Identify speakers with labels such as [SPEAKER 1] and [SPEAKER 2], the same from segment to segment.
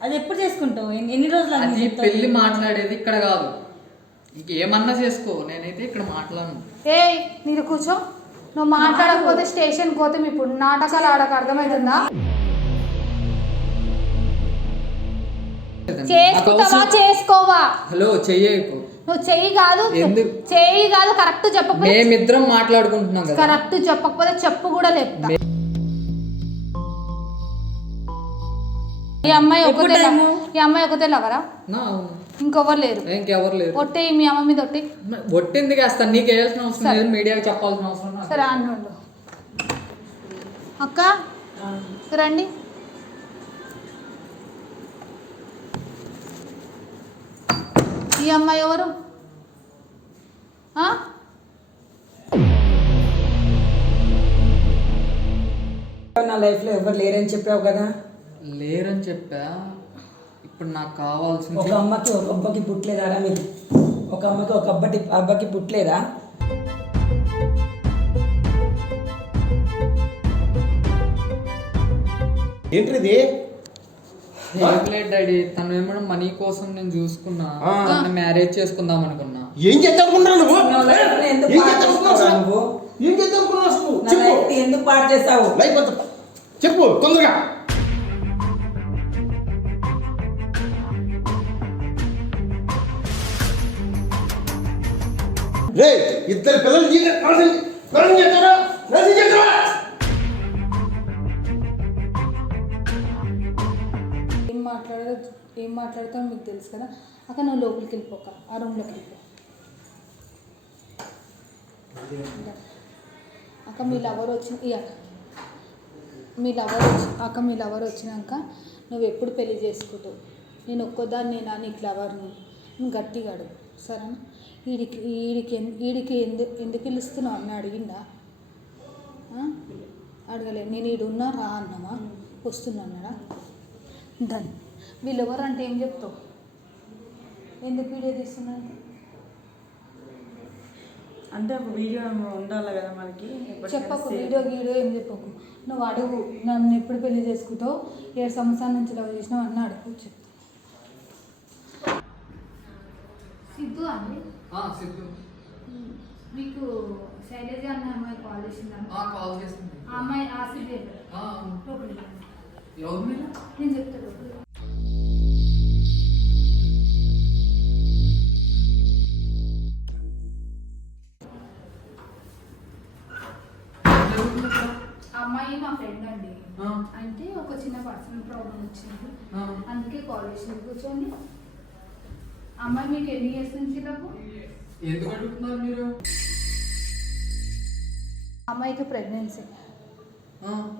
[SPEAKER 1] అది ఎప్పుడు చేసుకుంటావు? ఎన్ని- ఎన్ని రోజులు అది?
[SPEAKER 2] పెళ్ళి మాట్లాడేది ఇక్కడ కాదు. ఇంకేమన్నా చేసుకో నేనైతే ఇక్కడ మాట్లాడను.
[SPEAKER 3] ఏయ్ మీరు కూర్చో. నువ్వు మాట్లాడకపోతే స్టేషన్ పోతే మీ ఇప్పుడు నాటకాలు ఆడక అర్థమవుతుందా
[SPEAKER 2] నాకు
[SPEAKER 3] చేసుకుంటావా చేసుకోవా?
[SPEAKER 2] హలో చెయ్యకు
[SPEAKER 3] నువ్వు చెయ్యి కాదు? చెయ్యి కాదు కరెక్ట్ చెప్పకపోతే
[SPEAKER 2] మేమిద్దరం మాట్లాడుకుంటున్నాం కదా.
[SPEAKER 3] కరెక్ట్ చెప్పకపోతే చెప్పు కూడా లేపుతా ఈ అమ్మాయి
[SPEAKER 1] టైము?
[SPEAKER 3] ఈ అమ్మాయి ఒకతే లవరా? ఇంకొవరు లేరు.
[SPEAKER 2] ఇంకెవరు లేరు.
[SPEAKER 3] ఒట్టే మీ అమ్మ మీద ఒట్టి?
[SPEAKER 2] ఒట్టింది కాస్త నీకు వేయాల్సిన అవసరం లేదు మీడియాకి చెప్పాల్సిన అవసరం
[SPEAKER 3] సరే అన్నుండు అక్క రండి. ఈ అమ్మాయి ఎవరు? ఆ?
[SPEAKER 4] నా లైఫ్లో ఎవరు లేరని చెప్పావు కదా?
[SPEAKER 2] లేరని చెప్పా. ఇప్పుడు నాకు కావాల్సింది
[SPEAKER 4] ఒక అమ్మకి ఒక అబ్బకి పుట్టలేదారా మీరు? ఒక అమ్మకి ఒక అబ్బటి అబ్బకి పుట్టలేదా?
[SPEAKER 5] ఏంటిది?
[SPEAKER 2] డాడీ తను ఏమన్నా మనీ కోసం నేను చూసుకున్నా. తను మ్యారేజ్ చేసుకుందాం అనుకున్నా.
[SPEAKER 5] ఏం చేద్దాం నువ్వు? ఏం?
[SPEAKER 4] నువ్వు?
[SPEAKER 5] ఏం అనుకున్నావు
[SPEAKER 4] ఎందుకు పాడు
[SPEAKER 5] అంతా చెప్పు తొందరగా. రే ఇద్దరు పిల్లలు జీవితం నాశనం నాశనం చేస్తారా? నాశనం చేస్తారా?
[SPEAKER 3] ఏం మాట్లాడదో ఏం మాట్లాడతాం మీకు తెలుసు కదా? అక్క నువ్వు లోపలికి వెళ్ళిపోక ఆ రూమ్లోకి వెళ్ళిపో. అక్క మీ లవర్ వచ్చిన ఈ అక్క. మీ లవర్ వచ్చి అక్క మీ లవర్ వచ్చినాక నువ్వు ఎప్పుడు పెళ్ళి చేసుకుంటావు? నేను ఒక్కోదాన్ని నా నీకు లవర్ని నువ్వు గట్టిగా అడుగు. సరేనా? వీడికి వీడికి వీడికి ఎందుకు ఎందుకు పిలుస్తున్నావు? అని అడిగిందా ఆ? అడగలే. నేను ఈడున్నా రా అన్నావా వస్తున్నా అన్నాడా? డన్. వీళ్ళు ఎవరు అంటే ఏం చెప్తావు? ఎందుకు వీడియో తీస్తున్నావు
[SPEAKER 1] అంటే ఒక వీడియో ఉండాలి కదా మనకి?
[SPEAKER 3] చెప్పకు. వీడియో గీడియో ఏం చెప్పకు. నువ్వు అడుగు. నన్ను ఎప్పుడు పెళ్ళి చేసుకుంటావు? ఏడు సంవత్సరాల నుంచి లవ్ చేసినావు? అన్న అడుగు చెప్తా సిద్ధు అండి.
[SPEAKER 2] సిద్ధు.
[SPEAKER 3] మీకు శైలజ అన్న అమ్మాయి కాల్ చేసిందా?
[SPEAKER 2] కాల్ చేసింది.
[SPEAKER 3] ఆ అమ్మాయి ఆ సిద్ధు
[SPEAKER 2] ఆ,
[SPEAKER 3] లోపలికి రండి.
[SPEAKER 2] ఎవరు మీరు?
[SPEAKER 3] నేను చెప్తాను అమ్మాయి మా ఫ్రెండ్ అండి. అంటే ఒక చిన్న పర్సనల్ ప్రాబ్లం వచ్చింది. అందుకే కాల్ చేసింది. కూర్చోండి. అమ్మాయి మీకు ఎన్ని ఇయర్స్ నుంచి నాకు?
[SPEAKER 2] ఎందుకు అడుగుతున్నారు మీరు?
[SPEAKER 3] అమ్మాయికి ప్రెగ్నెన్సీ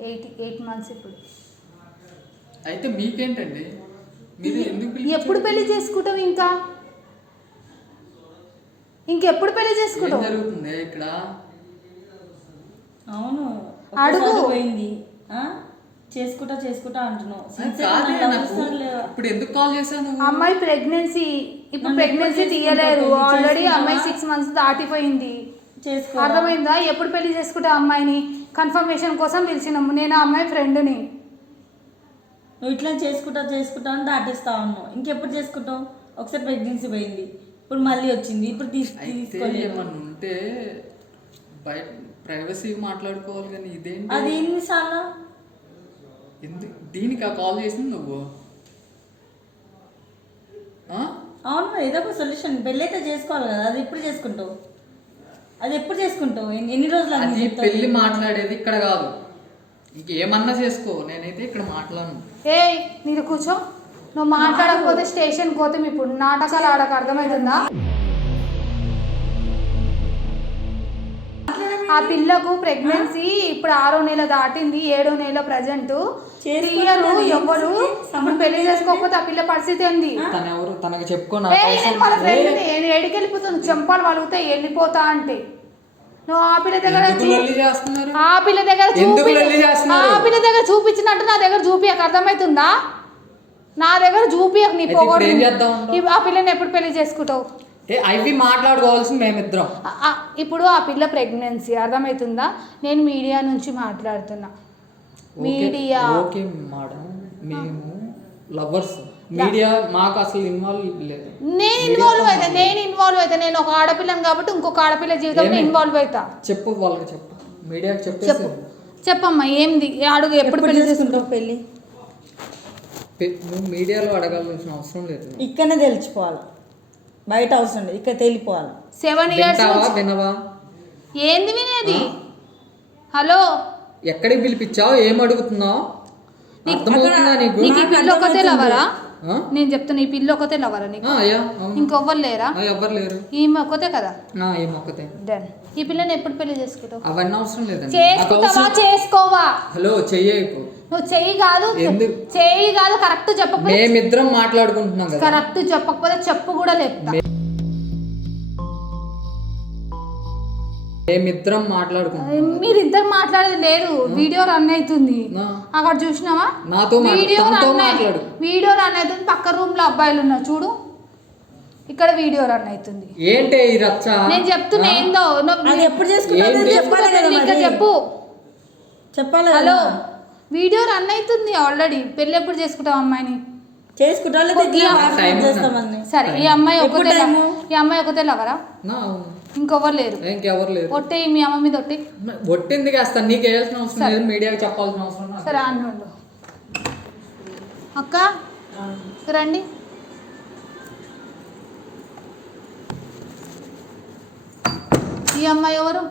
[SPEAKER 3] ఎయిట్ ఎయిట్ మంత్స్ ఇప్పుడు.
[SPEAKER 2] అయితే మీకేంటండి? మీరు ఎందుకు?
[SPEAKER 3] ఎప్పుడు పెళ్ళి చేసుకుంటావు ఇంకా? ఇంకెప్పుడు పెళ్ళి
[SPEAKER 2] ఏం
[SPEAKER 3] చేసుకుంటావు
[SPEAKER 2] జరుగుతుంది ఇక్కడ?
[SPEAKER 1] అవును.
[SPEAKER 3] అడుగు.
[SPEAKER 1] పోయింది. ఆ? చేసుకుంటా చేసుకుంటా అంటున్నావు.
[SPEAKER 2] ఇప్పుడు ఎందుకు కాల్ చేశాను
[SPEAKER 3] అమ్మాయి ప్రెగ్నెన్సీ ఇప్పుడు ప్రెగ్నెన్సీ తీయలేరు ఆల్రెడీ? అమ్మాయి సిక్స్ మంత్స్ దాటిపోయింది.
[SPEAKER 1] చేసుకో.
[SPEAKER 3] అర్థమైందా? ఎప్పుడు పెళ్ళి చేసుకుంటా అమ్మాయిని? కన్ఫర్మేషన్ కోసం పిలిచినాము నేను ఆ అమ్మాయి ఫ్రెండ్ని
[SPEAKER 1] నువ్వు ఇట్లా చేసుకుంటా చేసుకుంటా అని దాటేస్తా ఉన్నావు. ఇంకెప్పుడు చేసుకుంటావు? ఒకసారి ప్రెగ్నెన్సీ పోయింది. ఇప్పుడు మళ్ళీ వచ్చింది. ఇప్పుడు తీసు
[SPEAKER 2] అయితే
[SPEAKER 1] తీసుకోలేదు.
[SPEAKER 2] ఏమన్నా ఉంటే బయట ప్రైవసీ మాట్లాడుకోవాలి కానీ ఇదేంటి?
[SPEAKER 1] అది ఎన్నిసార్లు?
[SPEAKER 2] ఎందుకు? దీనికి కాల్ చేసింది నువ్వు? ఆ?
[SPEAKER 1] అవును ఏదో ఒక సొల్యూషన్ పెళ్ళి అయితే చేసుకోవాలి కదా అది ఎప్పుడు చేసుకుంటావు? అది ఎప్పుడు చేసుకుంటావు? ఎన్ని- ఎన్ని రోజులు అది?
[SPEAKER 2] పెళ్ళి మాట్లాడేది ఇక్కడ కాదు. ఇంకేమన్నా చేసుకో నేనైతే ఇక్కడ మాట్లాడను.
[SPEAKER 3] ఏయ్ మీరు కూర్చో. నువ్వు మాట్లాడకపోతే స్టేషన్ పోతే మీ ఇప్పుడు నాటకాలు ఆడక అర్థమవుతుందా? ఆ పిల్లకు ప్రెగ్నెన్సీ ఇప్పుడు ఆరో నెల దాటింది ఏడో నెల ప్రజెంట్. ఇయర్ ఎవ్వరు ఇప్పుడు పెళ్ళి చేసుకోకపోతే ఆ పిల్ల పరిస్థితి ఏంది?
[SPEAKER 2] తను ఎవరు తనకు చెప్పుకో
[SPEAKER 3] ఏ,
[SPEAKER 2] నాకు
[SPEAKER 3] నేను
[SPEAKER 2] అవసరం
[SPEAKER 3] వాళ్ళ
[SPEAKER 2] లేదు.
[SPEAKER 3] ఫ్రెండ్ నేను ఏడికి వెళ్ళిపోతాను చెంపాలు వలుగుతా వెళ్ళిపోతా అంటే. నువ్వు ఆ పిల్ల దగ్గర ఆ పిల్ల దగ్గర
[SPEAKER 2] ఎందుకు
[SPEAKER 3] చూపి
[SPEAKER 2] లొల్లి చేస్తున్నారు?
[SPEAKER 3] ఆ పిల్ల దగ్గర చూపించినట్టు నా దగ్గర చూపియక అర్థమవుతుందా? నా దగ్గర చూపియక నీ? ఇప్- ఆ పిల్లని ఎప్పుడు పెళ్ళి చేసుకుంటావు?
[SPEAKER 2] అవి మాట్లాడుకోవాల్సింది మేమిద్దరం.
[SPEAKER 3] ఇప్పుడు ఆ పిల్ల ప్రెగ్నెన్సీ అర్థమవుతుందా నేను మీడియా నుంచి మాట్లాడుతున్నా. మీడియా.
[SPEAKER 2] ఓకే మేడం మేము లవర్స్. మీడియా మాకు అసలు ఇన్వాల్వ్ లేదు.
[SPEAKER 3] నేను ఇన్వాల్వ్ అవుతా నేను ఇన్వాల్వ్ అవుతా నేను ఒక ఆడపిల్లని కాబట్టి ఇంకొక ఆడపిల్ల జీవితంలో? ఇన్వాల్వ్ అవుతా
[SPEAKER 2] చెప్పు వాళ్ళకి చెప్పు. మీడియాకి చెప్పేసి
[SPEAKER 3] చెప్పు. చెప్పమ్మా ఏంది? అడుగు ఎప్పుడు పెళ్ళి చేసుకుంటావు
[SPEAKER 1] పెళ్ళి
[SPEAKER 2] నువ్వు మీడియాలో అడగాల్సిన అవసరం లేదు.
[SPEAKER 1] ఇక్కడనే తెలిసిపోవాలి బయట అవసరం లేదు ఇక్కడ తేలిపోవాలి
[SPEAKER 3] సెవెన్ ఇయర్స్
[SPEAKER 2] వింటావా వినవా?
[SPEAKER 3] ఏంది వినేది హలో?
[SPEAKER 2] ఎక్కడికి పిలిపించావు? ఏం అడుగుతున్నావు? అర్థమవుతుందా నీకు?
[SPEAKER 3] నీకు ఈ పిల్ల ఒకతే లవరా?
[SPEAKER 2] ఆ?
[SPEAKER 3] నేను చెప్తున్నా ఈ పిల్ల ఒకతే లవరా నీకు?
[SPEAKER 2] ఆ, అయ్యా అవును.
[SPEAKER 3] ఇంకొవ్వరు లేరా?
[SPEAKER 2] ఆ, ఎవ్వరు లేరు.
[SPEAKER 3] ఈమె ఒకతే కదా?
[SPEAKER 2] ఈ
[SPEAKER 3] డన్ ఈ పిల్లని ఎప్పుడు పెళ్ళి చేసుకుంటావు?
[SPEAKER 2] అవన్నీ అవసరం లేదండి. నాకు
[SPEAKER 3] చేసుకుంటావా
[SPEAKER 2] అవసరం
[SPEAKER 3] చేసుకోవా?
[SPEAKER 2] హలో చెయ్యకు
[SPEAKER 3] నువ్వు చెయ్యి కాదు? చెయ్యి కాదు కరెక్ట్ చెప్పకపోతే
[SPEAKER 2] మేమిద్దరం మాట్లాడుకుంటున్నాం కదా.
[SPEAKER 3] కరెక్ట్ చెప్పకపోతే చెప్పు కూడా లేపుతా.
[SPEAKER 2] మేమిద్దరం మాట్లాడుకుంటున్నాం
[SPEAKER 3] మీరిద్దరు మాట్లాడేది లేదు. వీడియో రన్ అవుతుంది. అక్కడ చూసినావా?
[SPEAKER 2] నాతో
[SPEAKER 3] వీడియో రన్
[SPEAKER 2] మాట్లాడు.
[SPEAKER 3] వీడియో రన్ అవుతుంది. పక్క రూమ్లో అబ్బాయిలు ఉన్నారు. చూడు. ఇక్కడ వీడియో రన్ అవుతుంది.
[SPEAKER 2] ఏంటి ఈ రచ్చ?
[SPEAKER 3] నేను చెప్తున్నా? ఏందో?
[SPEAKER 1] ఎప్పుడు చేసుకుంటావు
[SPEAKER 2] ఏంటి?
[SPEAKER 1] చెప్పాలి కదా
[SPEAKER 3] పెళ్ళి ఇంకా
[SPEAKER 1] మరి.
[SPEAKER 3] చెప్పు.
[SPEAKER 1] చెప్పాలి
[SPEAKER 3] హలో? వీడియో రన్ అవుతుంది ఆల్రెడీ. పెళ్ళి ఎప్పుడు అమ్మాయిని?
[SPEAKER 1] చేసుకుంటా? చేస్తామని
[SPEAKER 3] సరే ఈ అమ్మాయి
[SPEAKER 1] టైము?
[SPEAKER 3] ఈ అమ్మాయి ఒకతే లవరా. ఇంకొవ్వరు లేరు.
[SPEAKER 2] ఇంకెవరు లేరు.
[SPEAKER 3] ఒట్టే మీ అమ్మ మీద ఒట్టి?
[SPEAKER 2] ఒట్టింది కాస్త నీకు వేయాల్సిన అవసరం లేదు మీడియాకి చెప్పాల్సిన అవసరం.
[SPEAKER 3] సరే అన్నుండు అక్క రండి. ఈ అమ్మాయి ఎవరు?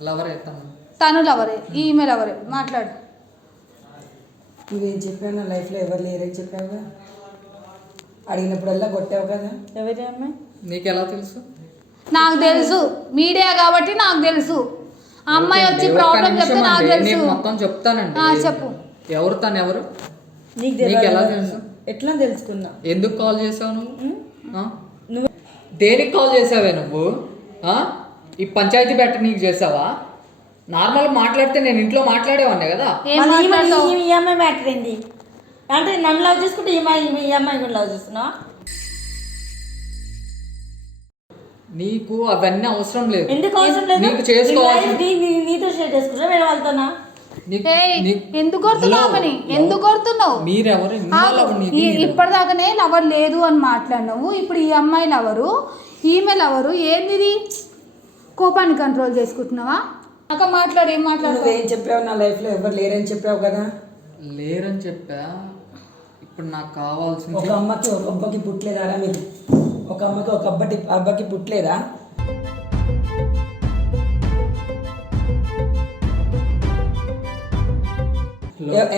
[SPEAKER 2] లవర్
[SPEAKER 3] తను. లవరే ఈమె లవరే. మాట్లాడు.
[SPEAKER 4] నువ్వేం చెప్పావు? నా లైఫ్లో ఎవరు లేరని చెప్పావుగా? అడిగినప్పుడల్లా కొట్టావు కదా?
[SPEAKER 1] ఎవరి అమ్మాయి
[SPEAKER 2] నీకు ఎలా తెలుసు?
[SPEAKER 3] నాకు తెలుసు. మీడియా కాబట్టి నాకు తెలుసు. అమ్మాయి వచ్చి ప్రాబ్లం చెప్తే నాకు. తెలుసు.
[SPEAKER 2] నేను మొత్తం చెప్తానండి.
[SPEAKER 3] ఆ, చెప్పు.
[SPEAKER 2] ఎవరు తను ఎవరు
[SPEAKER 1] నీకు
[SPEAKER 2] ఎలా తెలుసు?
[SPEAKER 1] ఎట్లా తెలుసుకున్నా?
[SPEAKER 2] ఎందుకు కాల్ చేసావు నువ్వు? ఆ?
[SPEAKER 1] నువ్వు
[SPEAKER 2] దేనికి కాల్ చేసావే నువ్వు? ఆ? ఈ పంచాయతీ బెట్ట నీకు చేసావా? నార్మల్ మాట్లాడితే నేను ఇంట్లో మాట్లాడేవాడిని కదా.
[SPEAKER 3] ఏం
[SPEAKER 1] మళ్ళీ ఈమె-
[SPEAKER 3] మాట్లాడతావు?
[SPEAKER 1] ఈ- ఈ అమ్మాయి మ్యాటర్ ఏంటి అంటే నన్ను లవ్ చేసుకుంటే ఈ అమ్మాయి ఈ అమ్మాయి కూడా లవ్ చేస్తున్నావా
[SPEAKER 2] నీకు అవన్నీ అవసరం లేదు.
[SPEAKER 1] ఎందుకు అవసరం లేదు?
[SPEAKER 2] నీకు చేసుకోవాల్సిన
[SPEAKER 1] life నీ- నీ- నీతో షేర్ చేసుకుంటా వేరే వాళ్ళతోనా?
[SPEAKER 2] నీకు-
[SPEAKER 3] ఏయ్,
[SPEAKER 2] నీకు-
[SPEAKER 3] ఎందుకు కొడుతున్నావు ఆమెని? ఎందుకు కొడుతున్నావు?
[SPEAKER 2] మీరెవరు? ఇన్వాల్వ్ అవ్వండి నీకు
[SPEAKER 3] ఈ-
[SPEAKER 2] మీరు.
[SPEAKER 3] ఇప్పటిదాకానే లవర్ లేదు అని మాట్లాడినావు. ఇప్పుడు ఈ అమ్మాయి లవరు ఈమె లవరు ఏంది ఇది? కోపాన్ని కంట్రోల్ చేసుకుంటున్నావా? అక్క మాట్లాడు ఏం మాట్లాడుతావు?
[SPEAKER 4] నువ్వేం చెప్పావు? నా లైఫ్లో ఎవరు లేరని చెప్పావు కదా.
[SPEAKER 2] లేరని చెప్పా. ఇప్పుడు నాకు కావాల్సింది
[SPEAKER 4] ఒక అమ్మకి ఒక అబ్బకి పుట్టలేదారా మీరు? ఒక అమ్మకి ఒక అబ్బటి అబ్బకి పుట్టలేదా?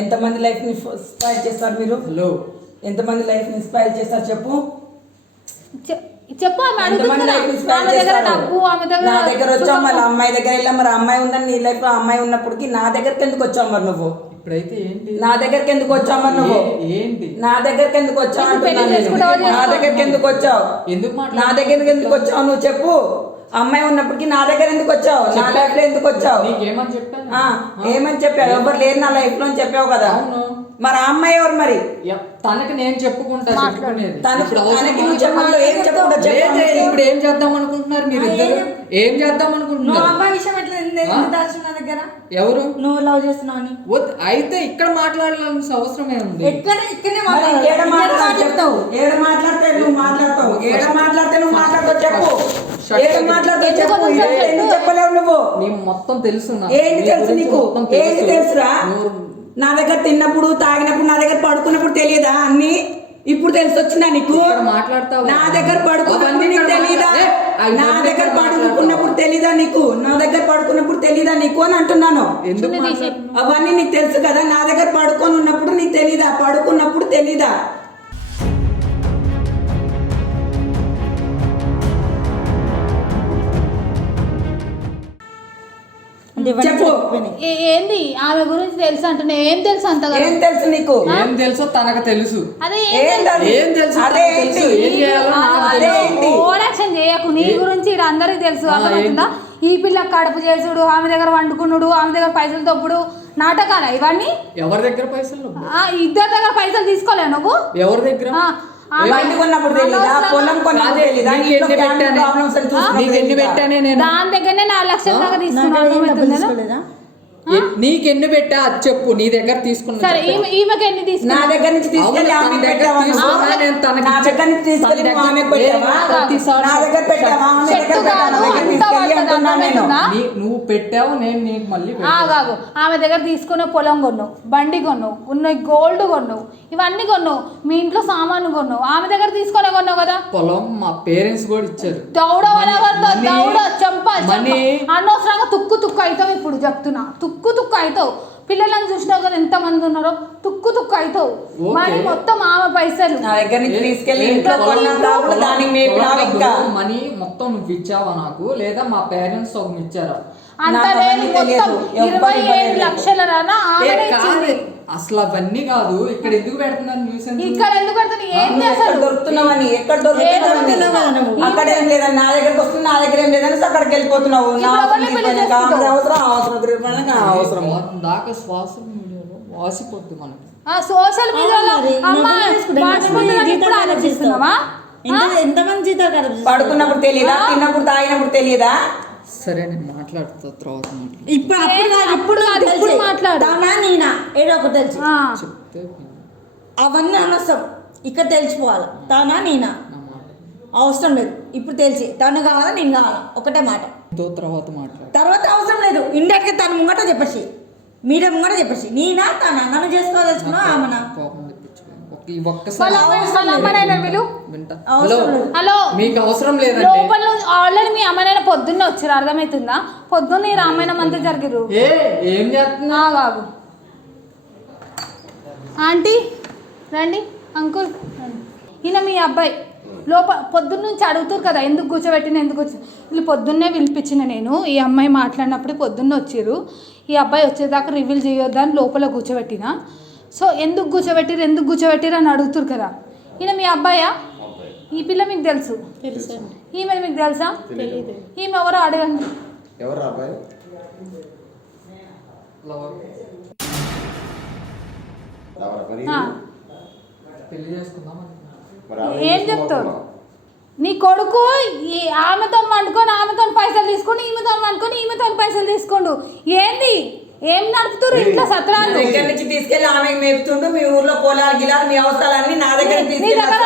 [SPEAKER 4] ఎంతమంది లైఫ్ని స్పాయిల్ చేస్తారు మీరు?
[SPEAKER 2] హలో
[SPEAKER 4] ఎంతమంది లైఫ్ని స్పాయిల్ చేస్తారు చెప్పు?
[SPEAKER 3] చెప్పు ఆమె దగ్గర డబ్బు ఆమె దగ్గర
[SPEAKER 4] నా దగ్గర వచ్చావు. మళ్ళీ అమ్మాయి దగ్గర వెళ్ళాం మరి అమ్మాయి ఉందని నీ లైఫ్లో అమ్మాయి ఉన్నప్పటికీ నా దగ్గరికి ఎందుకు వచ్చావు మరి నువ్వు?
[SPEAKER 2] ఇప్పుడైతే ఏంటి?
[SPEAKER 4] నా దగ్గరికి ఎందుకు వచ్చావు మరి నువ్వు?
[SPEAKER 2] ఏంటి?
[SPEAKER 4] నా దగ్గరికి ఎందుకు వచ్చావు నా? దగ్గరికి ఎందుకు వచ్చావు?
[SPEAKER 2] ఎందుకు
[SPEAKER 4] నా దగ్గరికి ఎందుకు వచ్చావు నువ్వు చెప్పు. అమ్మాయి ఉన్నప్పటికీ నా దగ్గర ఎందుకు వచ్చావు? నా. లైఫ్లో ఎందుకు వచ్చావు? ఏమని చెప్పావు? ఎవరు లేరు నా లైఫ్లో అని చెప్పావు కదా.
[SPEAKER 2] అవును.
[SPEAKER 4] మరి ఆ అమ్మాయి ఎవరు మరి
[SPEAKER 2] తనకి నేను చెప్పుకుంటా చెప్పుకునేది.
[SPEAKER 4] తనకి
[SPEAKER 2] ఇప్పుడు
[SPEAKER 4] నువ్వు ఏం
[SPEAKER 2] ఇప్పుడు చేద్దాం అనుకుంటున్నారు మీరు ఇద్దరు? ఏం చేద్దాం అనుకుంటున్నారు?
[SPEAKER 1] అమ్మాయి విషయం ఎట్లా దగ్గర?
[SPEAKER 2] ఎవరు?
[SPEAKER 1] నువ్వు లవ్ చేస్తున్నావు అని.
[SPEAKER 2] అయితే ఇక్కడ మాట్లాడాల్సిన అవసరం ఏముంది?
[SPEAKER 1] ఎక్కడ ఇక్కడనే
[SPEAKER 4] మాట్లాడతావు. ఏడ మాట్లాడితే నువ్వు మాట్లాడతావు? ఏడ మాట్లాడితే నువ్వు మాట్లాడతావు? చెప్పు. చెప్పలేవు నువ్వు?
[SPEAKER 2] మొత్తం తెలుసు.
[SPEAKER 4] ఏంటి తెలుసు నీకు? ఏంటి తెలుసురా? నా దగ్గర తిన్నప్పుడు తాగినప్పుడు నా దగ్గర పడుకున్నప్పుడు తెలియదా అన్ని? ఇప్పుడు తెలిసి వచ్చిందా నీకు
[SPEAKER 2] మాట్లాడతావా?
[SPEAKER 4] నా దగ్గర పడుకున్నప్పుడు నీకు
[SPEAKER 2] అవి
[SPEAKER 4] నా దగ్గర? పడుకున్నప్పుడు తెలీదా నీకు? నా దగ్గర పడుకున్నప్పుడు తెలీదా నీకు అని అంటున్నాను. అవన్నీ నీకు తెలుసు కదా? నా దగ్గర పడుకొని ఉన్నప్పుడు నీకు తెలీదా? పడుకున్నప్పుడు తెలీదా? చెప్పు.
[SPEAKER 3] ఏంది? ఆమె గురించి తెలుసు అంటున్నా. ఏం తెలుసు అంతగా
[SPEAKER 4] ఏం తెలుసు నీకు?
[SPEAKER 2] ఏం తెలుసో తనకు తెలుసు.
[SPEAKER 3] అదే ఏం తెలుసు? చేయకు. నీ గురించి ఈడ అందరికి తెలుసు. అర్థమవుతుందా? ఈ పిల్ల కడుపు చేసుడు ఆమె దగ్గర వండుకునుడు ఆమె దగ్గర పైసలు తప్పుడు నాటకాలా ఇవన్నీ?
[SPEAKER 2] ఎవరి దగ్గర పైసలు
[SPEAKER 3] ఇద్దరి దగ్గర పైసలు తీసుకోలే నువ్వు?
[SPEAKER 2] ఎవరి దగ్గర?
[SPEAKER 4] బండి కొన్నప్పుడు తెలీదా? పొలం కొన్నప్పుడు తెలీదా?
[SPEAKER 2] ఎన్ని?
[SPEAKER 4] ప్రాబ్లమ్స్
[SPEAKER 3] దాని దగ్గరనే నాలుగు లక్షల దాకా తీసుకున్నాను
[SPEAKER 1] నాకు
[SPEAKER 2] ఎన్ని పెట్టా అది చెప్పు నీ దగ్గర తీసుకున్నా
[SPEAKER 3] సరే
[SPEAKER 2] చెప్పు.
[SPEAKER 3] ఈమె ఈమెకి ఎన్ని
[SPEAKER 4] నా
[SPEAKER 3] తీసుకున్నా
[SPEAKER 4] దగ్గర నుంచి తీసుకెళ్ళి ఆమె
[SPEAKER 2] దగ్గర
[SPEAKER 4] పెట్టావా నువ్వు?
[SPEAKER 2] తీసుకున్నా, నేను తనకి
[SPEAKER 4] నా దగ్గర నుంచి తీసుకెళ్ళి
[SPEAKER 2] తన
[SPEAKER 4] నువ్వు ఆమె
[SPEAKER 2] దగ్గర-
[SPEAKER 4] పెట్టావా? నా దగ్గర ఆమె దగ్గర నేను.
[SPEAKER 3] అర్థమవుతుందా?
[SPEAKER 2] నీ- నువ్వు పెట్టావు నేను నీకు మళ్ళీ.
[SPEAKER 3] ఆగాగు. ఆమె దగ్గర తీసుకున్న పొలం కొన్నావు బండి కొన్నావు ఉన్న గోల్డ్ కొన్నావు ఇవన్నీ కొన్నావు మీ ఇంట్లో సామాను కొన్నావు ఆమె దగ్గర తీసుకునే కొన్నావు కదా?
[SPEAKER 2] పొలం మా పేరెంట్స్ కూడా ఇచ్చారు.
[SPEAKER 3] దౌడ దౌడ చంప అనవసరంగా తుక్కు తుక్కు అవుతావు ఇప్పుడు చెప్తున్నా. తుక్కు తుక్కు అవుతావు. పిల్లలను చూసినావు కదా ఎంత మంది ఉన్నారో తుక్కు తుక్కు అవుతావు. మరి మొత్తం ఆమె పైసలు.
[SPEAKER 4] నా దగ్గర నుంచి తీసుకెళ్ళి ఇంట్లో
[SPEAKER 2] పొలం-
[SPEAKER 4] కొన్నాక కూడా దానికి మేపినావు ఇంకా.
[SPEAKER 2] మనీ మొత్తం నువ్వు ఇచ్చావా నాకు? లేదా మా పేరెంట్స్ సగం ఇచ్చారా?
[SPEAKER 3] అంత లేదు మొత్తం ఇరవై ఏడు. లక్షల రానా? ఇచ్చింది.
[SPEAKER 2] అసలు అవన్నీ కాదు. ఇక్కడ ఎందుకు పెడుతున్నాను న్యూసెన్స్
[SPEAKER 3] ఇక్కడ ఎందుకు పెడుతుంది ఏంటి
[SPEAKER 4] నువ్వు ఎక్కడ
[SPEAKER 3] ఏ దొరుకుతున్నావు?
[SPEAKER 4] అక్కడ ఏం లేదని నా దగ్గరకు వస్తుంది నా దగ్గర ఏం లేదని అక్కడికి వెళ్ళిపోతున్నావు. అవసరం? అవసరం ఆ అవసరం
[SPEAKER 2] దాకా సోషల్ మీడియాలో వాసిపోద్ది మనకి.
[SPEAKER 3] ఆ సోషల్ మీడియాలో
[SPEAKER 1] ఎంతమంది జీతాలు
[SPEAKER 3] ఆలోచిస్తున్నావా?
[SPEAKER 1] ఎంతమంది?
[SPEAKER 4] పడుకున్నప్పుడు తెలియదా? తిన్నప్పుడు తాగినప్పుడు తెలియదా?
[SPEAKER 2] సరే నేను మాట్లాడుతా తర్వాత మాట్లాడు
[SPEAKER 1] ఇప్పుడు అప్పుడు? కాదు, తెలిసి.
[SPEAKER 3] ఇప్పుడు మాట్లాడు.
[SPEAKER 1] నేనా ఏదో ఒకటి తెలిసి.
[SPEAKER 3] ఆ.
[SPEAKER 2] చెప్తే విను.
[SPEAKER 1] అవన్నీ అనవసరం. ఇక్కడ తెలిసిపోవాలి. తానా నేనా?
[SPEAKER 2] నా మాట
[SPEAKER 1] అవసరం లేదు. ఇప్పుడు తెలిసి. తను కావాలా నేను కావాలా? ఒకటే మాట.
[SPEAKER 2] తో తర్వాత మాట్లాడు.
[SPEAKER 1] తర్వాత అవసరం లేదు. ఇండైరెక్ట్గా తను ముంగట చెప్పేసి. మీడియా ముంగట చెప్పేసి. నేనా తానా? నన్ను చేసుకోదలుచుకున్నా ఆమెనా?
[SPEAKER 2] కోపం ఈ ఒక్కసారి హలో. మీకు అవసరం లేదండి.
[SPEAKER 3] లోపల ఆల్రెడీ మీ అమ్మనైనా పొద్దున్నే వచ్చారు అర్థమవుతుందా పొద్దున్న ఈ రామాయణం అంతా జరిగిరు
[SPEAKER 2] ఏ ఏం చేస్తున్నా?
[SPEAKER 3] బాబు ఆంటీ రండి అంకుల్. ఈయన మీ అబ్బాయి. లోపల పొద్దున్న నుంచి అడుగుతారు కదా ఎందుకు కూర్చోబెట్టిన ఎందుకు కూర్చో? వీళ్ళు పొద్దున్నే పిలిపించిన నేను ఈ అమ్మాయి మాట్లాడినప్పుడు పొద్దున్న వచ్చారు ఈ అబ్బాయి వచ్చేదాకా రివీల్ చేయొద్దని లోపల కూర్చోబెట్టిన. సో ఎందుకు కూర్చోబెట్టిరు ఎందుకు కూర్చోబెట్టిరు అని అడుగుతారు కదా. ఈయన మీ అబ్బాయా? ఈ పిల్ల మీకు తెలుసు? ఈమె మీకు తెలుసా? ఈమె ఎవరో అడగండి.
[SPEAKER 5] ఎవరు అబ్బాయి?
[SPEAKER 3] ఏం? చెప్తావు నీ కొడుకు ఈ ఆమెతో వండుకొని ఆమెతో పైసలు తీసుకొని ఈమెతో వండుకొని ఈమెతో పైసలు తీసుకోండు. ఏంది? ఏం నడుపుతారు ఇంట్లో సత్రాలు?
[SPEAKER 4] దగ్గర నుంచి తీసుకెళ్ళి ఆమె మేపుతుండు మీ ఊర్లో పొలాలు గిలాలు మీ అవసరాలన్నీ నా దగ్గర
[SPEAKER 3] నీ దగ్గర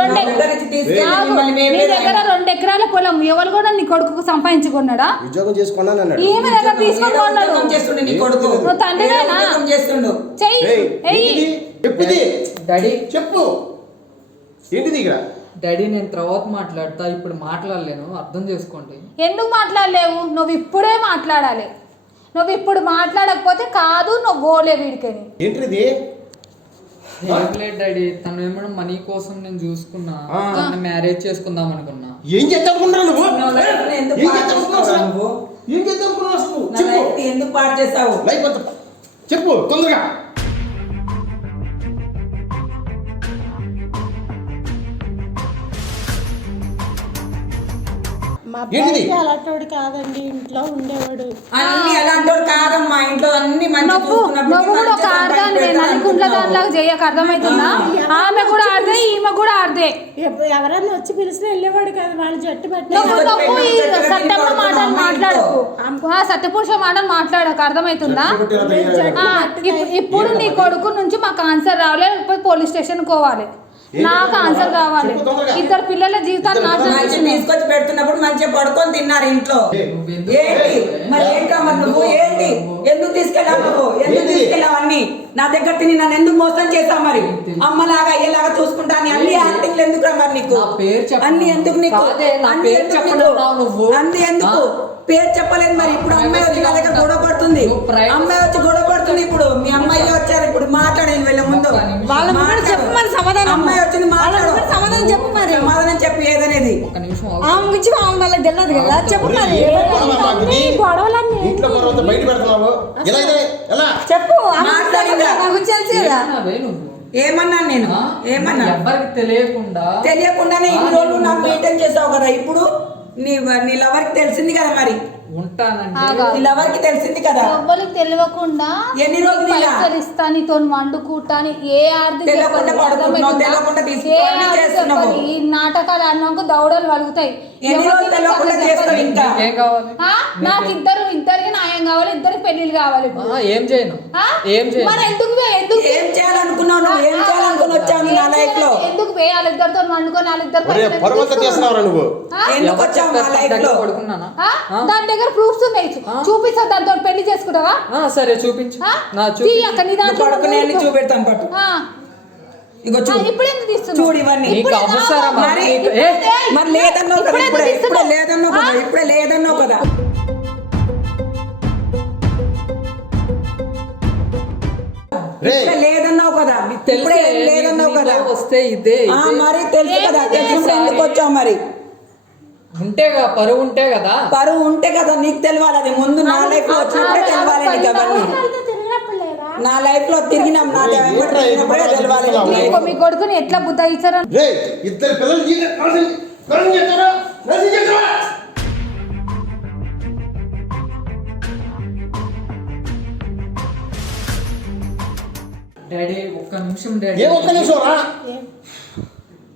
[SPEAKER 3] రెండు
[SPEAKER 4] దగ్గర
[SPEAKER 3] రెండు ఎకరాల పొలం ఎవరు కూడా నీ కొడుకు సంపాదించుకున్నాడా?
[SPEAKER 5] ఉద్యోగం చేసుకున్నాను అన్నాడు.
[SPEAKER 3] ఈమె దగ్గర తీసుకొని కొన్నాడు
[SPEAKER 4] చేస్తుండు నీ కొడుకు.
[SPEAKER 3] నువ్వు
[SPEAKER 4] చేస్తుండు?
[SPEAKER 3] చెయ్యి?
[SPEAKER 5] చెప్పుది.
[SPEAKER 2] డాడీ.
[SPEAKER 5] చెప్పు. ఏంటిది ఇక్కడ?
[SPEAKER 2] డాడీ నేను తర్వాత మాట్లాడతా. ఇప్పుడు మాట్లాడలేను. అర్థం చేసుకోండి.
[SPEAKER 3] ఎందుకు మాట్లాడలేవు? నువ్వు ఇప్పుడే మాట్లాడాలి. నువ్వు ఇప్పుడు మాట్లాడకపోతే కాదు నువ్వు గోలే వీడికని
[SPEAKER 5] ఏంటిది
[SPEAKER 2] డాడీ తను ఏమన్నా మనీ కోసం నేను చూసుకున్నా. తను మ్యారేజ్ చేసుకుందాం అనుకున్నా
[SPEAKER 5] ఏం చేద్దాం అనుకుంటున్నావు నువ్వు ఏం
[SPEAKER 4] పాడు
[SPEAKER 5] చేద్దాం అనుకుంటున్నావు
[SPEAKER 4] చేస్తావురా
[SPEAKER 5] అసలు?
[SPEAKER 4] నువ్వు?
[SPEAKER 5] ఏం చేద్దాం అనుకుంటున్నావు అసలు?
[SPEAKER 4] నా
[SPEAKER 5] చెప్పు
[SPEAKER 4] లైఫ్ని ఎందుకు పాడు చేస్తావు
[SPEAKER 5] లైఫ్ చెప్పు తొందరగా ఏంటిది?
[SPEAKER 6] కాదండి ఇంట్లో ఉండేవాడు.
[SPEAKER 4] అన్ని అలాంటి వాడు కాదమ్మా ఇంట్లో అన్ని మంచి
[SPEAKER 3] నువ్వు నువ్వు కూడా ఒక ఆడదానివే నలికుంట్ల దానిలాగా చేయక అర్థమవుతుందా? ఆమె కూడా ఆడదే ఈమె కూడా ఆడదే
[SPEAKER 6] ఎవరన్నా వచ్చి పిలిస్తే వెళ్ళేవాడు కాదు వాళ్ళు జట్టు పెట్టి
[SPEAKER 3] నువ్వు నువ్వు ఈ సత్యమ్మ మాటలు మాట్లాడకు. ఆ సత్యపురుష మాటలు మాట్లాడకు అర్థమవుతుందా? ఇప్పుడు నీ కొడుకు నుంచి మాకు ఆన్సర్ రావాలి లేకపోతే పోలీస్ స్టేషన్ పోవాలి. నాకు ఆన్సర్ కావాలి. ఇద్దరు పిల్లల జీవితాలు నాశనం
[SPEAKER 4] మంచి. తీసుకొచ్చి పెడుతున్నప్పుడు మంచిగా పడుకొని తిన్నారు ఇంట్లో. ఏంటి? మరి ఏంటమ్మా నువ్వు? ఏంటి? ఎందుకు తీసుకెళ్ళావు నువ్వు? ఎందుకు
[SPEAKER 5] ఏంటి?
[SPEAKER 4] తీసుకెళ్ళావు అన్ని నా దగ్గర తిని నన్ను ఎందుకు మోసం చేస్తావు మరి? అమ్మలాగా అయ్యేలాగా చూసుకుంటా అని అన్ని యాక్టింగ్లు ఎందుకు రా మరి నీకు. అన్ని ఎందుకు నీకు? అన్ని
[SPEAKER 2] పేరు
[SPEAKER 4] ఎందుకు. అన్ని ఎందుకు? పేరు చెప్పలేదు మరి. ఇప్పుడు అమ్మాయి వచ్చి నా దగ్గర గొడవ పడుతుంది. అమ్మాయి వచ్చి గొడవ పడుతుంది ఇప్పుడు. మీ అమ్మాయి వచ్చారు ఇప్పుడు. మాట్లాడేది వీళ్ళ ముందు.
[SPEAKER 1] వాళ్ళ సమాధానం.
[SPEAKER 4] అమ్మాయి వచ్చింది మాట్లాడు.
[SPEAKER 1] సమాధానం చెప్పు మరి.
[SPEAKER 4] సమాధానం చెప్పు ఏదనేది.
[SPEAKER 2] ఒక నిమిషం.
[SPEAKER 1] ఆమె గురించి ఆమె వాళ్ళకి తెలియదు కదా. చెప్పు మరి.
[SPEAKER 5] ఏం గొడవ మాకుది?
[SPEAKER 6] గొడవలన్నీ
[SPEAKER 5] ఇంట్లో గొడవ బయట పెడుతున్నావు. ఎలా అయితే ఎలా?
[SPEAKER 1] చెప్పు. ఆమె గురించి
[SPEAKER 4] మాట్లాడు
[SPEAKER 1] తెలియదు,
[SPEAKER 4] ఇంకా.
[SPEAKER 1] నా గురించి తెలుసు కదా
[SPEAKER 2] ఏమన్నావే నువ్వు?
[SPEAKER 4] ఏమన్నాను నేను? ఏమన్నా?
[SPEAKER 2] ఎవ్వరికి తెలియకుండా
[SPEAKER 4] తెలియకుండానే ఇన్ని రోజులు నాకు మెయింటైన్ చేసావు కదా. ఇప్పుడు నీ నీ లవర్కి తెలిసింది కదా మరి.
[SPEAKER 2] ఉంటానంటే
[SPEAKER 4] తెలిసింది కదా
[SPEAKER 3] ఎవ్వరికి తెలియకుండా
[SPEAKER 4] ఎన్ని రోజులు?
[SPEAKER 3] పైసలు ఇస్తా నీతో వండుకుంటా అని ఏ ఆర్థిక. ఈ నాటకాలు అన్నాక దౌడలు వలుగుతాయి
[SPEAKER 4] ఎన్ని రోజులు
[SPEAKER 3] ఎవరికి
[SPEAKER 4] తెలియకుండా
[SPEAKER 3] చెప్పాలి?
[SPEAKER 4] చేస్తావు ఇంకా
[SPEAKER 2] ఏం కావాలి
[SPEAKER 3] ఆ? నాకు ఇద్దరు ఇద్దరికి న్యాయం కావాలి ఇద్దరికి పెళ్ళిళ్ళు కావాలి ఇప్పుడు.
[SPEAKER 2] ఆ, ఏం చేయను
[SPEAKER 3] ఆ?
[SPEAKER 2] ఏం చేయను
[SPEAKER 3] మరి ఎందుకు వే- ఎందుకు వే-
[SPEAKER 4] ఏం చేయాలనుకున్నావు నువ్వు ఏం చేయాలనుకుని వచ్చావు నువ్వు నా
[SPEAKER 3] ఏం
[SPEAKER 4] లైఫ్లో
[SPEAKER 3] చేయాలి? ఎందుకు వే వాళ్ళిద్దరితో వండుకొని వాళ్ళిద్దరు
[SPEAKER 5] ఒరే
[SPEAKER 3] పైసలు
[SPEAKER 5] పొరవంత
[SPEAKER 3] ఎందుకు
[SPEAKER 5] చేస్తున్నావురా నువ్వు
[SPEAKER 3] ఆ?
[SPEAKER 4] ఎందుకు
[SPEAKER 2] ఎవరు
[SPEAKER 4] వచ్చావు నా
[SPEAKER 2] చెప్పారు?
[SPEAKER 4] లైఫ్
[SPEAKER 2] దగ్గర
[SPEAKER 4] లో
[SPEAKER 2] పడుకున్నానా
[SPEAKER 3] ఆ?
[SPEAKER 2] ఆ?
[SPEAKER 3] దాని దగ్గర ప్రూఫ్స్ ఉన్నాయి చూపిస్తా దాంతో పెళ్ళి చేసుకుంటావా
[SPEAKER 2] ఆ, సరే చూపించు
[SPEAKER 3] ఆ?
[SPEAKER 2] నా
[SPEAKER 3] తీ
[SPEAKER 2] చూపి
[SPEAKER 3] అక్క, నీ
[SPEAKER 4] నువ్వు
[SPEAKER 3] దాంట్లో
[SPEAKER 4] పడుకునే
[SPEAKER 3] ఉంది.
[SPEAKER 4] చూపెడతాను పట్టు
[SPEAKER 3] ఆ.
[SPEAKER 4] ఇగో చూడు ఇవన్నీ. మరి లేదన్నావు కదా
[SPEAKER 3] ఇప్పుడే
[SPEAKER 4] ఇప్పుడే? లేదన్నావు కదా? ఇప్పుడే లేదన్నావు కదా. లేదన్నావు కదా ఇప్పుడే లేదన్నావు
[SPEAKER 2] వస్తే ఇదే.
[SPEAKER 4] మరి తెలుసు కదా
[SPEAKER 3] ఏంటి
[SPEAKER 4] తెలుసు ఎందుకు వచ్చావు మరి?
[SPEAKER 2] ఉంటేగా పరువు ఉంటే కదా.
[SPEAKER 4] పరువు ఉంటే కదా నీకు తెలియాలి అది ముందు నా లైఫ్లో వచ్చినప్పుడే తెలియాలి నీకు అవన్నీ. నా లైఫ్లో తిరిగినాం. నా life.
[SPEAKER 3] మీ కొడుకుని ఎట్లా బుద్ధాయిచ్చారు
[SPEAKER 5] రే ఇద్దరు పిల్లలు
[SPEAKER 2] డాడీ ఒక్క నిమిషం డాడీ.
[SPEAKER 5] ఏ ఒక్క నిమిషం రా?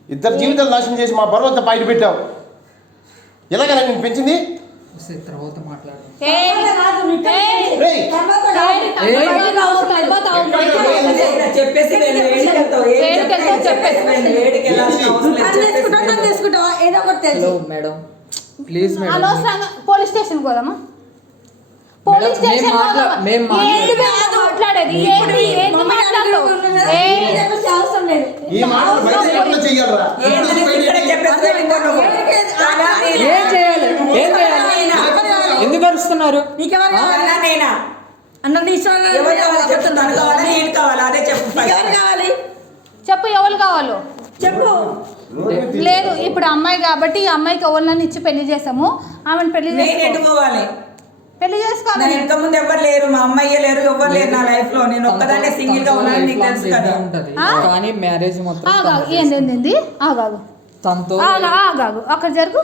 [SPEAKER 5] ఇద్దరు జీవితాలు నాశనం చేసి మా బరువంతా బయట పెట్టావు. ఎలాగైనా నేను పెంచింది?
[SPEAKER 2] తర్వాత
[SPEAKER 4] చెప్పేసి
[SPEAKER 2] madam please madam
[SPEAKER 3] police station పోదామా పోలీస్ స్టేషన్ మాట్లాడేది ఏంటి ఏంటి మాట్లాడతావు ఏ-
[SPEAKER 1] అవసరం లేదు
[SPEAKER 5] ఈ బయట చెయ్యాలరా
[SPEAKER 2] చేయాలి ఏం ఎందుకు అరుస్తున్నారు?
[SPEAKER 1] నీకెవరు కావాలి?
[SPEAKER 4] కాదా నేనా?
[SPEAKER 1] అన్న
[SPEAKER 4] ఎవరు కావాలి? చెప్పు తను కావాలా? నేను కావాలా? అదే చెప్పు first.
[SPEAKER 1] ఎవరు కావాలి?
[SPEAKER 3] చెప్పు ఎవరు కావాలో?
[SPEAKER 1] చెప్పు.
[SPEAKER 3] లేదు ఇప్పుడు అమ్మాయి కాబట్టి ఈ అమ్మాయికి ఎవరినైనా ఇచ్చి పెళ్ళి చేసాము ఆమెను పెళ్ళి
[SPEAKER 4] నేను పెళ్ళి
[SPEAKER 3] చేసుకోవాలి
[SPEAKER 4] ఇంత ముందు ఎవరు లేరు మా అమ్మాయి లేరు ఎవరు లేరు నా లైఫ్లో. నేను ఒక్కదాన్నే సింగిల్గా ఉన్నాను నీకు తెలుసు కదా?
[SPEAKER 2] కానీ మ్యారేజ్ మాత్రం
[SPEAKER 3] ఆగాగు ఏంది ఏంది, ఆగాగు
[SPEAKER 2] తనతో
[SPEAKER 3] ఆగా ఆగాగు అక్కడ జరుగు.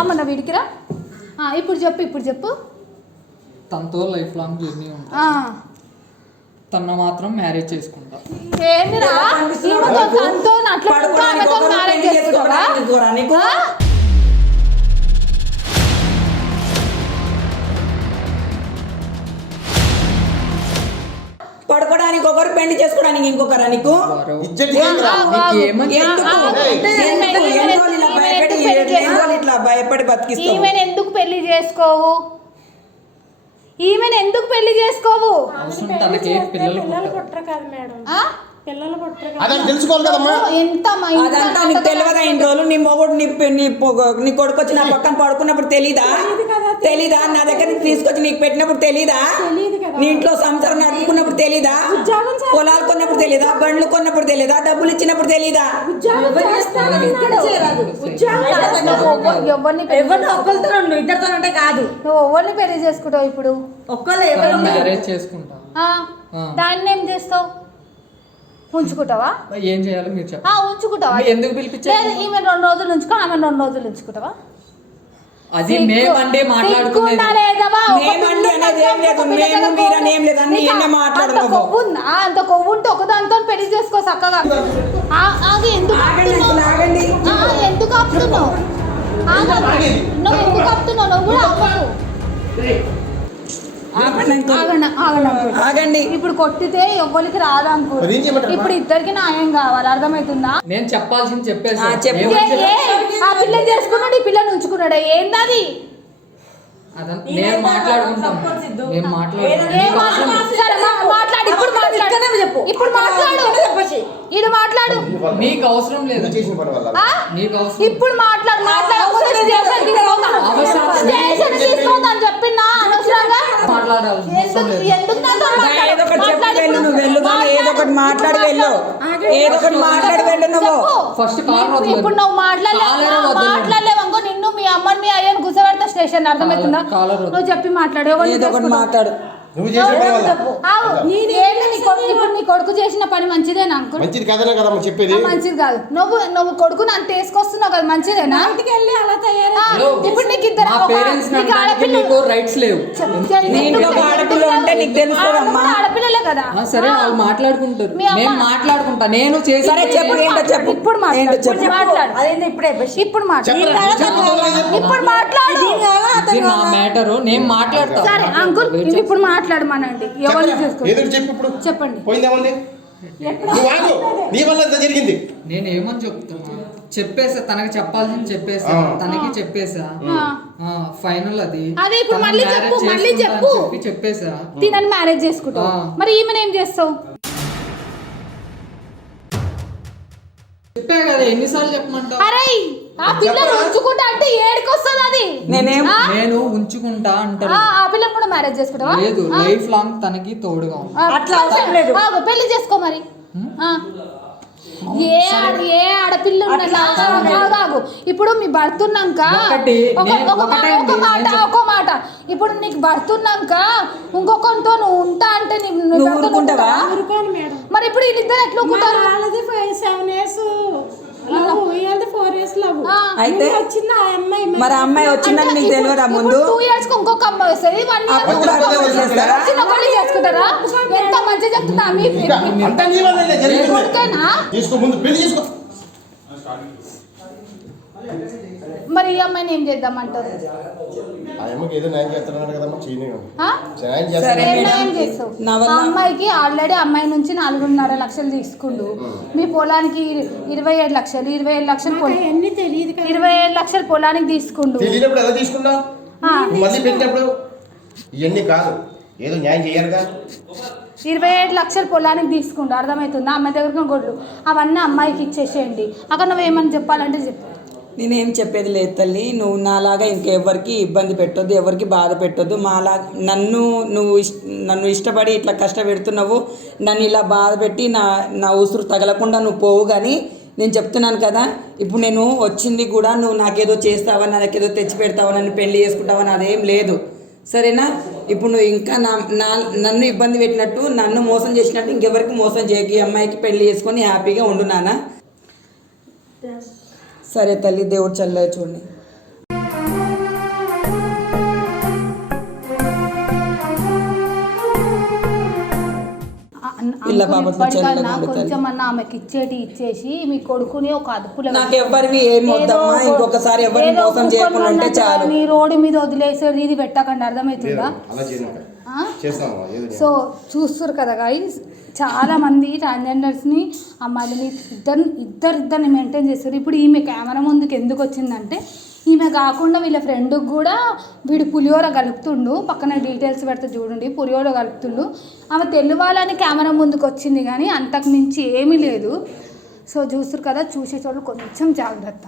[SPEAKER 3] అమ్మ నా వీడికిరా ఇప్పుడు చెప్పు ఇప్పుడు చెప్పు.
[SPEAKER 2] తనతో లైఫ్ లాంగ్ జర్నీ ఉంటుంది. తన మాత్రం మ్యారేజ్ చేసుకుంటా.
[SPEAKER 3] ఏందిరా? తనతో అట్లా మ్యారేజ్ పెళ్ళి
[SPEAKER 4] పడుకోవడానికి ఒకరు పెళ్ళి చేసుకోవడానికి ఇంకొకరా నీకు? ఇట్లా భయపడి బతికిస్తావు?
[SPEAKER 3] ఎందుకు పెళ్ళి చేసుకోవు? ఈమెను ఎందుకు పెళ్ళి చేసుకోవు?
[SPEAKER 2] పిల్లలు పుట్టారు.
[SPEAKER 6] కదా మేడం.
[SPEAKER 3] ఆ?
[SPEAKER 6] పిల్లలు పుట్టరు కదా.
[SPEAKER 5] అదని తెలుసుకోవాలి కదమ్మా.
[SPEAKER 3] ఎంత మా ఇంత
[SPEAKER 4] అదంతా నీకు తెలియదా ఇన్ని రోజులు? నీ మొగుడు నీ నీ కొడుకు వచ్చి నా పక్కన పడుకున్నప్పుడు తెలీదా? తెలీదా? నా దగ్గర నీకు తీసుకొచ్చి నీకు పెట్టినప్పుడు తెలీదా?
[SPEAKER 6] తెలియదు కదా.
[SPEAKER 4] నీ ఇంట్లో సంసారం నడుపుకున్నప్పుడు తెలీదా? పొలాలు కొన్నప్పుడు తెలీదా? బండ్లు కొన్నప్పుడు తెలీదా? డబ్బులు ఇచ్చినప్పుడు తెలీదా?
[SPEAKER 1] ఇద్దరితో అంటే కాదు.
[SPEAKER 3] నువ్వు ఎవరిని పెళ్ళి చేసుకుంటావు ఇప్పుడు. దాన్ని ఏం చేస్తావు? ఉంచుకుంటావా?
[SPEAKER 2] ఏం చేయాలో మీరు
[SPEAKER 3] ఆ,
[SPEAKER 2] చెప్పండి
[SPEAKER 3] ఉంచుకుంటావా?
[SPEAKER 2] మీరు ఎందుకు పిలిపించారు?
[SPEAKER 3] ఈమె రెండు రోజులు ఉంచుకో ఆమె రెండు రోజులు ఉంచుకుంటావా?
[SPEAKER 2] అది మేమంటే మాట్లాడుకునేది
[SPEAKER 4] అనేది ఏం లేదు. మేము, ఏం. అన్ని ఎన్నే
[SPEAKER 3] అంత
[SPEAKER 4] నువ్వు.
[SPEAKER 3] కొవ్వు ఉందా? అంత కొవ్వు ఉంటే ఒకదానితో పెళ్ళి చేసుకో చక్కగా ఆగు, ఎందుకు
[SPEAKER 4] ఆగండి
[SPEAKER 3] ఎందుకు ఆపుతున్నావు. నువ్వు ఎందుకు ఆపుతున్నావు నువ్వు కూడా ఆపకు. ఆగండి. ఆగండి. అంకుల్.
[SPEAKER 4] ఆగండి.
[SPEAKER 3] ఇప్పుడు కొట్టితే ఎవ్వరికి రాదు? ఇప్పుడు ఇద్దరికి న్యాయం కావాలి. అర్థమవుతుందా
[SPEAKER 2] నేను చెప్పాల్సింది చెప్పేసి.
[SPEAKER 4] ఆ,
[SPEAKER 3] పిల్లని చేసుకున్నాడు ఈ పిల్లని ఉంచుకున్నాడు? ఏందది?
[SPEAKER 2] నేను
[SPEAKER 3] మాట్లాడు? ఇప్పుడు మాట్లాడు.
[SPEAKER 1] ఇక్కడే చెప్పు.
[SPEAKER 3] ఇప్పుడు మాట్లాడు.
[SPEAKER 1] చెప్పేసి
[SPEAKER 3] ఇది మాట్లాడు.
[SPEAKER 2] మీకు అవసరం లేదు.
[SPEAKER 5] నువ్వు చేసిన పని వల్ల.
[SPEAKER 3] ఆ?
[SPEAKER 2] నీకు అవసరం
[SPEAKER 3] ఇప్పుడు మాట్లాడు మాట్లాడకపోతే స్టేషన్ తీసుకోతా
[SPEAKER 2] అవసరం.
[SPEAKER 3] స్టేషన్ తీసుకోతా అని చెప్పినా అనవసరంగా?
[SPEAKER 2] మాట్లాడాలి? అవసరం
[SPEAKER 3] ఎందుకు నాతో మాట్లాడు?
[SPEAKER 4] నువ్వు వెళ్ళు ఒకటి మాట్లాడి వెళ్ళు ఏదో ఒకటి మాట్లాడి వెళ్ళు నువ్వు.
[SPEAKER 2] ఫస్ట్
[SPEAKER 3] ఇప్పుడు- నువ్వు మాట్లాడలేవు. మాట్లాడలేవు అనుకో నిన్ను మీ అమ్మని మీ అయ్యని గుసబెడతా స్టేషన్ అర్థమవుతుందా. నువ్వు చెప్పి మాట్లాడు
[SPEAKER 4] ఏదో ఒకటి? మాట్లాడు
[SPEAKER 5] నువ్వు చేసిన పని వల్ల.
[SPEAKER 3] ఆగు. ఏంటి నీ కొడుకు ఇప్పుడు నీ కొడుకు చేసిన పని మంచిదేనా అంకుల్?
[SPEAKER 5] మంచిది కదనే కదమ్మా చెప్పేది.
[SPEAKER 3] మంచిది కాదు. నువ్వు నువ్వు కొడుకుని అంత వేసుకొస్తున్నావు కదా మంచిదేనా?
[SPEAKER 6] బయటికి వెళ్ళి అలా తయారై?
[SPEAKER 3] ఆ, ఇప్పుడు నీకు ఇద్దరు
[SPEAKER 2] మా
[SPEAKER 3] ఒక-
[SPEAKER 2] పేరెంట్స్
[SPEAKER 3] నీకు
[SPEAKER 2] అనడానికి
[SPEAKER 3] ఆడపిల్ల
[SPEAKER 2] మీకు రైట్స్ లేవు.
[SPEAKER 3] చెప్తే-
[SPEAKER 4] ఇంట్లో ఒక ఆడపిల్ల ఉంటే నీకు తెలుస్తుందమ్మా.
[SPEAKER 3] ఆడపిల్ల ఆడపిల్లలే కదా.
[SPEAKER 2] ఆ, సరే వాళ్ళు మాట్లాడుకుంటారు.
[SPEAKER 3] మీ అమ్మ-
[SPEAKER 2] నేను మాట్లాడుకుంటా. నేను చేసి
[SPEAKER 4] సరే చెప్పు ఏంటో చెప్పు.
[SPEAKER 3] ఇప్పుడు మాట్లాడు.
[SPEAKER 4] ఏంటో చెప్పు.
[SPEAKER 3] ఇప్పుడు మాట్లాడు
[SPEAKER 1] అదేంటి ఇప్పుడే బెస్ట్
[SPEAKER 3] ఇప్పుడు మాట్లాడు.
[SPEAKER 5] చెప్పరా? చెప్పు, తొందరగా చెప్పు.
[SPEAKER 3] ఇప్పుడు మాట్లాడు.
[SPEAKER 2] ఇది నా మ్యాటర్. నేను మాట్లాడతా.
[SPEAKER 3] సరే అంకుల్ ఇప్పుడు మాట్లాడమనండి. ఎవరు
[SPEAKER 5] చెప్పరా?
[SPEAKER 3] చేసుకో
[SPEAKER 5] ఎదురు చెప్పు ఇప్పుడు.
[SPEAKER 3] చెప్పండి.
[SPEAKER 5] పోయిందేముంది ఆగు. నీ వల్ల జరిగింది.
[SPEAKER 2] నేను ఏమని చెప్తున్నా చెప్పేసా తనకి చెప్పాల్సింది చెప్పేసా. తనకి చెప్పేసా.
[SPEAKER 3] ఆ.
[SPEAKER 2] ఫైనల్ అది.
[SPEAKER 3] అదే ఇప్పుడు మళ్ళీ చెప్పు, మళ్ళీ
[SPEAKER 2] చేసుకుంటా
[SPEAKER 3] చెప్పు.
[SPEAKER 2] చెప్పి చెప్పేసా.
[SPEAKER 3] తినని మ్యారేజ్ చేసుకుంటావు.
[SPEAKER 2] ఆ.
[SPEAKER 3] మరి ఈమెను ఏం చేస్తావు?
[SPEAKER 2] చెప్పా కదా ఎన్నిసార్లు చెప్పమంటావు?
[SPEAKER 3] అరే ఆ పిల్లని ఉంచుకుంటా అంటే ఏడికి వస్తుంది అది
[SPEAKER 4] నేనేం?
[SPEAKER 2] నేను ఉంచుకుంటా అంటాను
[SPEAKER 3] ఆ, ఆ పిల్లని కూడా మ్యారేజ్ చేసుకుంటావా
[SPEAKER 2] లేదు లైఫ్ లాంగ్ తనకి తోడుగా ఉంది
[SPEAKER 3] ఆ,
[SPEAKER 1] అట్లా అవసరం లేదు.
[SPEAKER 3] ఆగు, పెళ్ళి చేసుకో మరి ఆ. ఏ ఆడ- ఏ ఆడపిల్ల ఉన్నదా? ఆగు, ఆగు. ఇప్పుడు మీ భర్తున్నాక
[SPEAKER 2] ఒకటి,
[SPEAKER 3] ఒక
[SPEAKER 2] నేను
[SPEAKER 3] ఒక మా-
[SPEAKER 2] ఒకటే
[SPEAKER 3] ఒక
[SPEAKER 2] అండి,
[SPEAKER 3] మాట
[SPEAKER 2] నేను చెప్-
[SPEAKER 3] ఒక మాట ఇప్పుడు నీకు భర్తున్నాక ఇంకొకరితో నువ్వు ఉంటా అంటే నీ- నీ
[SPEAKER 4] నువ్వు
[SPEAKER 3] భర్తతో
[SPEAKER 4] ఊరుకుంటావా?
[SPEAKER 3] ఉంటావా?
[SPEAKER 6] ఊరుకోను మేడం
[SPEAKER 3] మరి ఇప్పుడు వీళ్ళిద్దరు ఎట్లా ఊరుకుంటారు
[SPEAKER 6] వాళ్ళది సెవెన్ ఇయర్స్
[SPEAKER 3] ఆ.
[SPEAKER 4] అయితే
[SPEAKER 6] వచ్చింది ఆ అమ్మాయి
[SPEAKER 4] మరి? అమ్మాయి వచ్చిందని నీకు తెలియదా ముందు?
[SPEAKER 3] టూ ఇయర్స్ ఇంకొక అమ్మాయి వస్తుంది. వన్ చేసుకుంటారా? ఎంత మంచిగా చెప్తున్నా మీ
[SPEAKER 5] ముందు పెళ్ళి చేసుకో.
[SPEAKER 3] మరి ఈ అమ్మాయిని ఏం చేద్దామంటారు? అమ్మాయికి ఆల్రెడీ అమ్మాయి నుంచి నాలుగున్నర లక్షలు తీసుకుండు. మీ పొలానికి ఇరవై ఏడు లక్షలు ఇరవై ఏడు లక్షలు ఇరవై ఏడు లక్షలు పొలానికి తీసుకుండు.
[SPEAKER 5] ఇవన్నీ కాదు. ఏదో న్యాయం చేయాలిగా.
[SPEAKER 3] ఇరవై ఏడు లక్షలు పొలానికి తీసుకుండు. అర్థమవుతుందా? అమ్మాయి దగ్గర గొడ్లు. అవన్నీ అమ్మాయికి ఇచ్చేసేయండి. అక్కడ నువ్వు ఏమని చెప్పాలంటే చెప్పు.
[SPEAKER 4] నేనేం చెప్పేది లేదు తల్లి. నువ్వు నాలాగా ఇంకెవ్వరికి ఇబ్బంది పెట్టొద్దు ఎవరికి బాధ పెట్టొద్దు. మాలా నన్ను నువ్వు ఇష్- నన్ను ఇష్టపడి ఇట్లా కష్టపెడుతున్నావు. నన్ను ఇలా బాధ పెట్టి నా నా ఉసురు తగలకుండా నువ్వు పోవు కానీ నేను చెప్తున్నాను కదా. ఇప్పుడు నేను వచ్చింది కూడా నువ్వు నాకేదో చేస్తావా నాకేదో తెచ్చి పెడతావా నన్ను పెళ్ళి చేసుకుంటావా అదేం లేదు. సరేనా? ఇప్పుడు నువ్వు ఇంకా నా నా నన్ను ఇబ్బంది పెట్టినట్టు నన్ను మోసం చేసినట్టు ఇంకెవరికి మోసం చేయకు. అమ్మాయికి పెళ్ళి చేసుకొని హ్యాపీగా ఉండున్నానా సరే తల్లి దేవుడు చల్లగా చూడండి. పిల్ల.
[SPEAKER 3] కొంచెం అన్న ఆమెకి ఇచ్చేటి ఇచ్చేసి మీ కొడుకుని ఒక అదుపులో
[SPEAKER 4] నాకు ఎవ్వరివి ఏం వద్దమ్మా
[SPEAKER 3] ఏదో
[SPEAKER 4] ఇంకొకసారి ఎవరిని
[SPEAKER 3] ఏదో
[SPEAKER 4] మోసం చేయకుండా ఉంటే
[SPEAKER 3] కుక్కలు
[SPEAKER 4] చాలు.
[SPEAKER 3] నీ రోడ్డు మీద వదిలేసేది ఇది పెట్టకండి అర్థమవుతుందా?
[SPEAKER 5] అలా చేయను
[SPEAKER 3] ఆ?
[SPEAKER 5] చేస్తామమ్మా ఏదో
[SPEAKER 3] సో చూస్తారు కదా గాయస్ చాలా మంది ట్రాన్స్జెండర్స్ని అమ్మాయిలని ఇద్దరు ఇద్దరిద్దరిని మెయింటైన్ చేస్తారు. ఇప్పుడు ఈమె కెమెరా ముందుకు ఎందుకు వచ్చిందంటే ఈమె కాకుండా వీళ్ళ ఫ్రెండ్కి కూడా వీడు పులిహోర కలుపుతుండు. పక్కన డీటెయిల్స్ పెడితే చూడండి పులిహోర కలుపుతుండు. ఆమె తెలువాలని కెమెరా ముందుకు వచ్చింది కానీ అంతకు మించి ఏమీ లేదు. సో చూస్తారు కదా చూసేటోళ్ళు కొంచెం జాగ్రత్త.